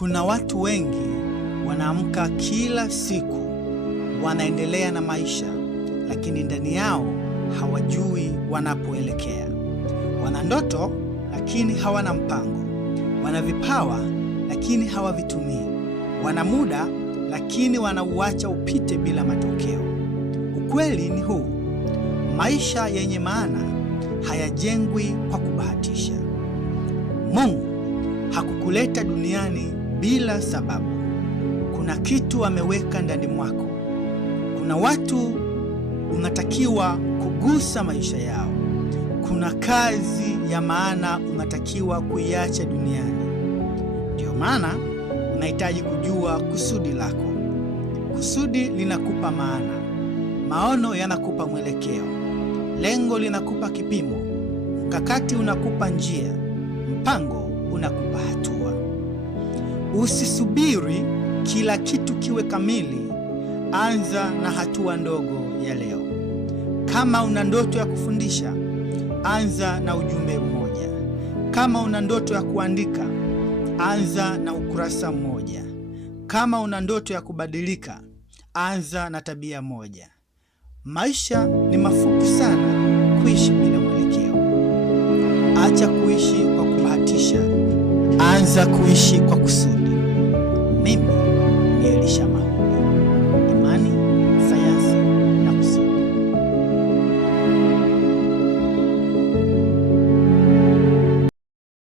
Kuna watu wengi wanaamka kila siku, wanaendelea na maisha, lakini ndani yao hawajui wanapoelekea. Wana ndoto lakini hawana mpango. Wana vipawa lakini hawavitumii. Wana muda lakini wanauacha upite bila matokeo. Ukweli ni huu: maisha yenye maana hayajengwi kwa kubahatisha. Mungu hakukuleta duniani bila sababu. Kuna kitu ameweka ndani mwako. Kuna watu unatakiwa kugusa maisha yao. Kuna kazi ya maana unatakiwa kuiacha duniani. Ndio maana unahitaji kujua kusudi lako. Kusudi linakupa maana. Maono yanakupa mwelekeo. Lengo linakupa kipimo. Mkakati unakupa njia. Mpango unakupa hatua. Usisubiri kila kitu kiwe kamili. Anza na hatua ndogo ya leo. Kama una ndoto ya kufundisha, anza na ujumbe mmoja. Kama una ndoto ya kuandika, anza na ukurasa mmoja. Kama una ndoto ya kubadilika, anza na tabia moja. Maisha ni mafupi sana kuishi bila mwelekeo. Acha kuishi kwa kubahatisha. Anza kuishi kwa kusudi. Mimi